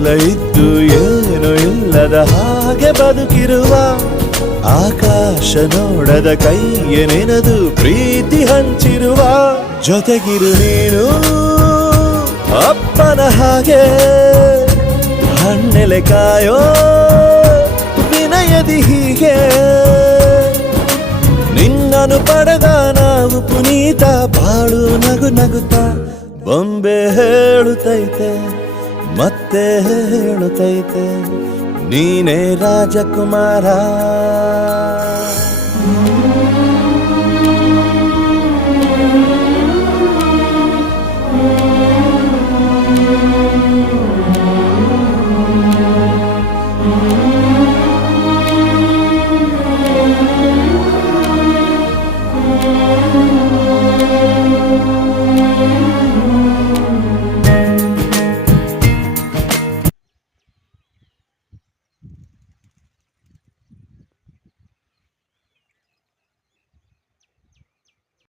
ಎಲ್ಲ ಇದ್ದು ಏನು ಇಲ್ಲದ ಹಾಗೆ ಬದುಕಿರುವ ಆಕಾಶ ನೋಡದ ಕೈಯ ನೆನೆದು ಪ್ರೀತಿ ಹಂಚಿರುವ ಜೊತೆಗಿರು ನೀನು ಅಪ್ಪನ ಹಾಗೆ ಹಣ್ಣೆಲೆ ಕಾಯೋ ವಿನಯದಿ ಹೀಗೆ ನಿನ್ನನು ಪಡೆದ ನಾವು ಪುನೀತ ಬಾಳು ನಗು ನಗುತ್ತಾ ಬೊಂಬೆ ಹೇಳುತ್ತೈತೆ ಮತ್ತೆ ಹೇಳುತ್ತೈತೆ ನೀನೇ ರಾಜಕುಮಾರ.